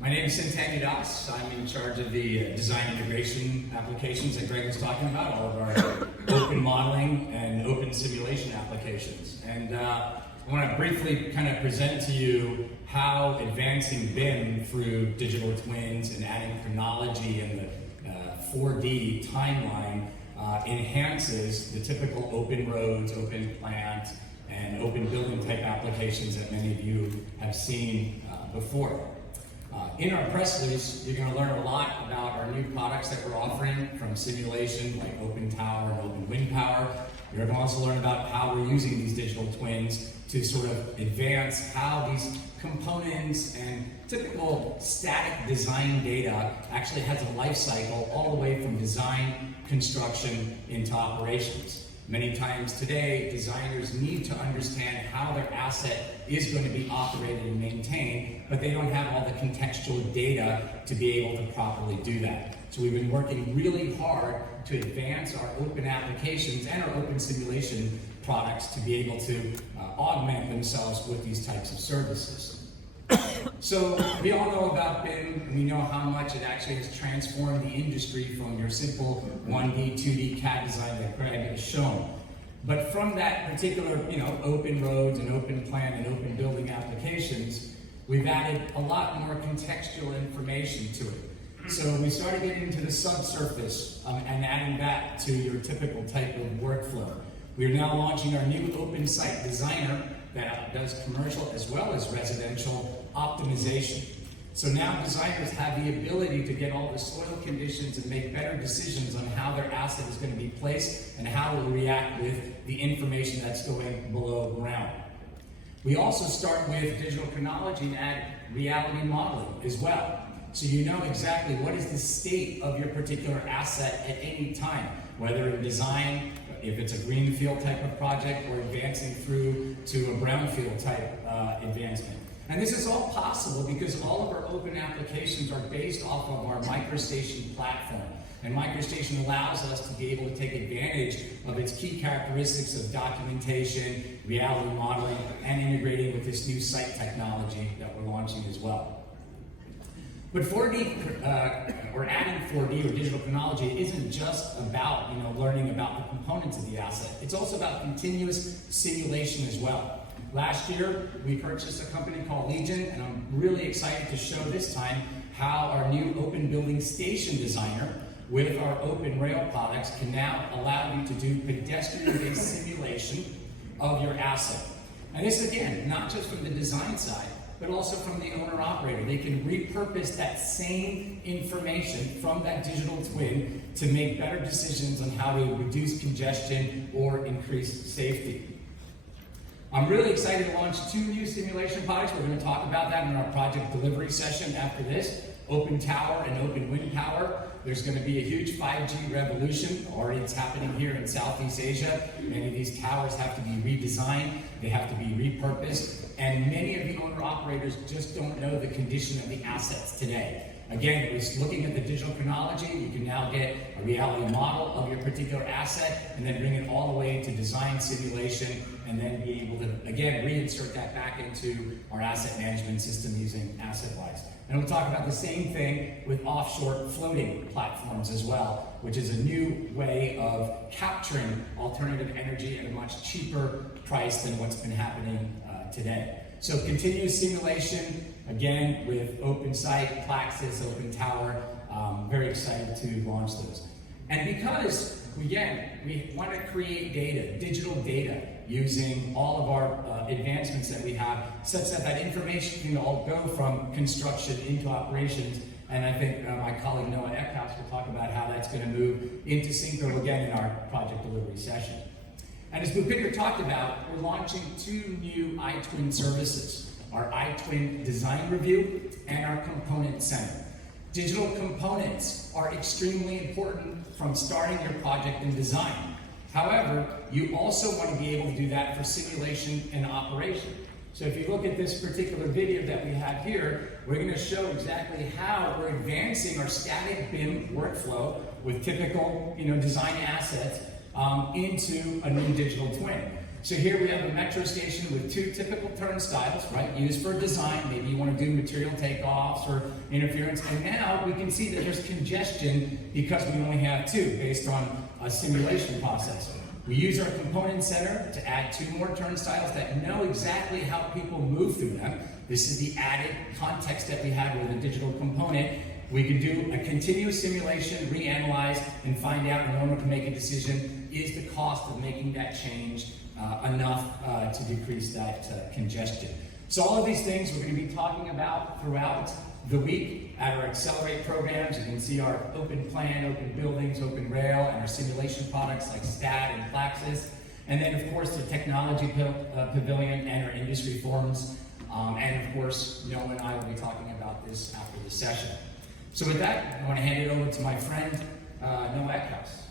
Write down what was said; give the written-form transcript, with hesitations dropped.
My name is Santanu. I'm in charge of the design integration applications that Greg was talking about, all of our open modeling and open simulation applications. And I want to briefly kind of present to you how advancing BIM through digital twins and adding chronology and the 4D timeline enhances the typical open roads, open plant, and open building type applications that many of you have seen before. In our press release, you're going to learn a lot about our new products that we're offering, from simulation like Open Tower and Open Wind Power. You're going to also learn about how we're using these digital twins to sort of advance how these components and typical static design data actually has a life cycle all the way from design, construction, into operations. Many times today, designers need to understand how their asset is going to be operated and maintained, but they don't have all the contextual data to be able to properly do that. So we've been working really hard to advance our open applications and our open simulation products to be able to augment themselves with these types of services. So we all know about BIM, and we know how much it actually has transformed the industry from your simple 1D, 2D CAD design that Greg has shown. But from that particular, open roads and open plant and open building applications, we've added a lot more contextual information to it. So we started getting into the subsurface and adding that to your typical type of workflow. We are now launching our new Open Site Designer that does commercial as well as residential optimization. So now designers have the ability to get all the soil conditions and make better decisions on how their asset is going to be placed and how it will react with the information that's going below ground. We also start with digital chronology and add reality modeling as well. So you know exactly what is the state of your particular asset at any time, whether in design, if it's a greenfield type of project, or advancing through to a brownfield type advancement. And this is all possible because all of our open applications are based off of our MicroStation platform. And MicroStation allows us to be able to take advantage of its key characteristics of documentation, reality modeling, and integrating with this new site technology that we're launching as well. But 4D, or adding 4D or digital chronology, isn't just about learning about the components of the asset. It's also about continuous simulation as well. Last year, we purchased a company called Legion, and I'm really excited to show this time how our new Open Building Station Designer with our Open Rail products can now allow you to do pedestrian-based simulation of your asset. And this, again, not just from the design side, but also from the owner-operator. They can repurpose that same information from that digital twin to make better decisions on how to reduce congestion or increase safety. I'm really excited to launch 2 new simulation products. We're going to talk about that in our project delivery session after this. Open Tower and Open Wind Power. There's going to be a huge 5G revolution. Already it's happening here in Southeast Asia. Many of these towers have to be redesigned. They have to be repurposed. And many of the owner-operators just don't know the condition of the assets today. Again, it was looking at the digital chronology. You can now get a reality model of your particular asset and then bring it all the way into design simulation and then be able to, again, reinsert that back into our asset management system using AssetWise. And we'll talk about the same thing with offshore floating platforms as well, which is a new way of capturing alternative energy at a much cheaper price than what's been happening today. So continuous simulation, again, with Open Site, Plaxis, Open Tower. Very excited to launch those. And because, again, we want to create data, digital data, using all of our advancements that we have, such that that information can all go from construction into operations. And I think my colleague Noah Eckhouse will talk about how that's going to move into Synchro again in our project delivery session. And as Bhupinder talked about, we're launching 2 new iTwin services, our iTwin Design Review and our Component Center. Digital components are extremely important from starting your project in design. However, you also want to be able to do that for simulation and operation. So if you look at this particular video that we have here, we're going to show exactly how we're advancing our static BIM workflow with typical design assets into a new digital twin. So here we have a metro station with two typical turnstiles, right, used for design. Maybe you want to do material takeoffs or interference. And now we can see that there's congestion because we only have two based on a simulation process. We use our component center to add two more turnstiles that know exactly how people move through them. This is the added context that we have with a digital component. We can do a continuous simulation, reanalyze, and find out in order to make a decision, is the cost of making that change enough to decrease that congestion. So all of these things we're going to be talking about throughout the week at our Accelerate programs. You can see our open plan, open buildings, open rail, and our simulation products like STAT and Plaxis. And then of course the technology pavilion and our industry forums. And of course, Noah and I will be talking about this after the session. So with that, I want to hand it over to my friend, Noah Eckhouse.